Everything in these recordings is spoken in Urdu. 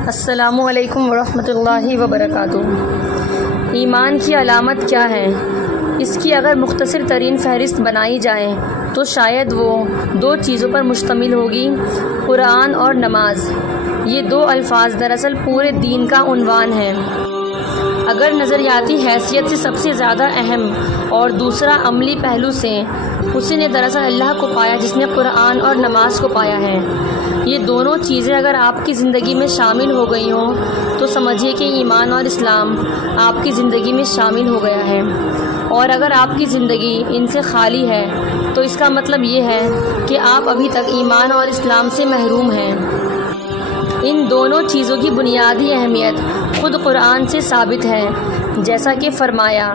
السلام علیکم ورحمۃ اللہ وبرکاتہ۔ ایمان کی علامت کیا ہے؟ اس کی اگر مختصر ترین فہرست بنائی جائے تو شاید وہ دو چیزوں پر مشتمل ہوگی، قرآن اور نماز۔ یہ دو الفاظ دراصل پورے دین کا عنوان ہے۔ اگر نظریاتی حیثیت سے سب سے زیادہ اہم اور دوسرا عملی پہلو سے، اسی نے دراصل اللہ کو پایا جس نے قرآن اور نماز کو پایا ہے۔ یہ دونوں چیزیں اگر آپ کی زندگی میں شامل ہو گئی ہوں تو سمجھیے کہ ایمان اور اسلام آپ کی زندگی میں شامل ہو گیا ہے، اور اگر آپ کی زندگی ان سے خالی ہے تو اس کا مطلب یہ ہے کہ آپ ابھی تک ایمان اور اسلام سے محروم ہیں۔ ان دونوں چیزوں کی بنیادی اہمیت خود قرآن سے ثابت ہے، جیسا کہ فرمایا،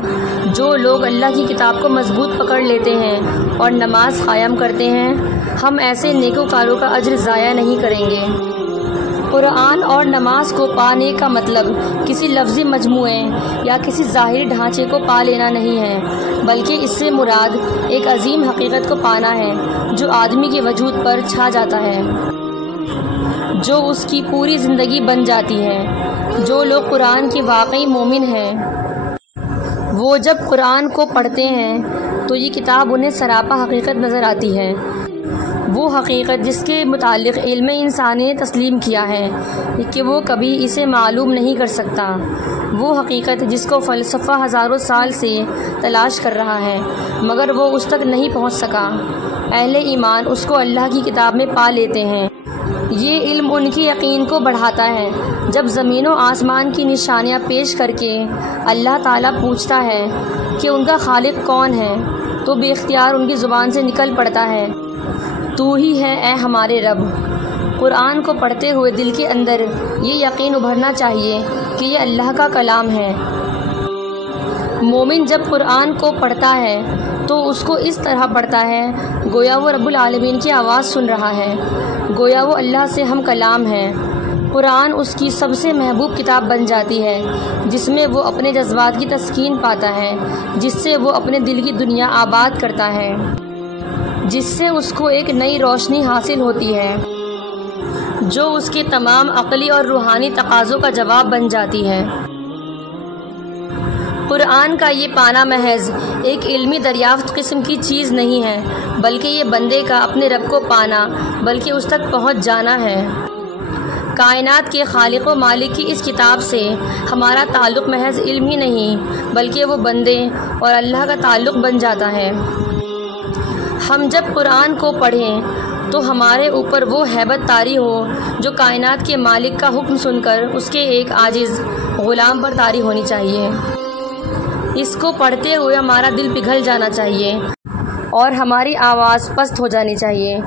جو لوگ اللہ کی کتاب کو مضبوط پکڑ لیتے ہیں اور نماز قائم کرتے ہیں، ہم ایسے نیکوکاروں کا اجر ضائع نہیں کریں گے۔ قرآن اور نماز کو پانے کا مطلب کسی لفظی مجموعے یا کسی ظاہری ڈھانچے کو پا لینا نہیں ہے، بلکہ اس سے مراد ایک عظیم حقیقت کو پانا ہے جو آدمی کے وجود پر چھا جاتا ہے، جو اس کی پوری زندگی بن جاتی ہے۔ جو لوگ قرآن کے واقعی مومن ہیں وہ جب قرآن کو پڑھتے ہیں تو یہ کتاب انہیں سراپا حقیقت نظر آتی ہے، وہ حقیقت جس کے متعلق علم انسان نے تسلیم کیا ہے کہ وہ کبھی اسے معلوم نہیں کر سکتا، وہ حقیقت جس کو فلسفہ ہزاروں سال سے تلاش کر رہا ہے مگر وہ اس تک نہیں پہنچ سکا۔ اہل ایمان اس کو اللہ کی کتاب میں پا لیتے ہیں۔ یہ علم ان کے یقین کو بڑھاتا ہے۔ جب زمین و آسمان کی نشانیاں پیش کر کے اللہ تعالیٰ پوچھتا ہے کہ ان کا خالق کون ہے تو بے اختیار ان کی زبان سے نکل پڑتا ہے، تو ہی ہے اے ہمارے رب۔ قرآن کو پڑھتے ہوئے دل کے اندر یہ یقین ابھرنا چاہیے کہ یہ اللہ کا کلام ہے۔ مومن جب قرآن کو پڑھتا ہے تو اس کو اس طرح پڑھتا ہے گویا وہ رب العالمین کی آواز سن رہا ہے، گویا وہ اللہ سے ہم کلام ہے۔ قرآن اس کی سب سے محبوب کتاب بن جاتی ہے، جس میں وہ اپنے جذبات کی تسکین پاتا ہے، جس سے وہ اپنے دل کی دنیا آباد کرتا ہے، جس سے اس کو ایک نئی روشنی حاصل ہوتی ہے جو اس کے تمام عقلی اور روحانی تقاضوں کا جواب بن جاتی ہے۔ قرآن کا یہ پانا محض ایک علمی دریافت قسم کی چیز نہیں ہے، بلکہ یہ بندے کا اپنے رب کو پانا بلکہ اس تک پہنچ جانا ہے۔ کائنات کے خالق و مالک کی اس کتاب سے ہمارا تعلق محض علم ہی نہیں بلکہ وہ بندے اور اللہ کا تعلق بن جاتا ہے۔ ہم جب قرآن کو پڑھیں تو ہمارے اوپر وہ ہیبت طاری ہو جو کائنات کے مالک کا حکم سن کر اس کے ایک عاجز غلام پر طاری ہونی چاہیے۔ اس کو پڑھتے ہوئے ہمارا دل پگھل جانا چاہیے اور ہماری آواز پست ہو جانی چاہیے۔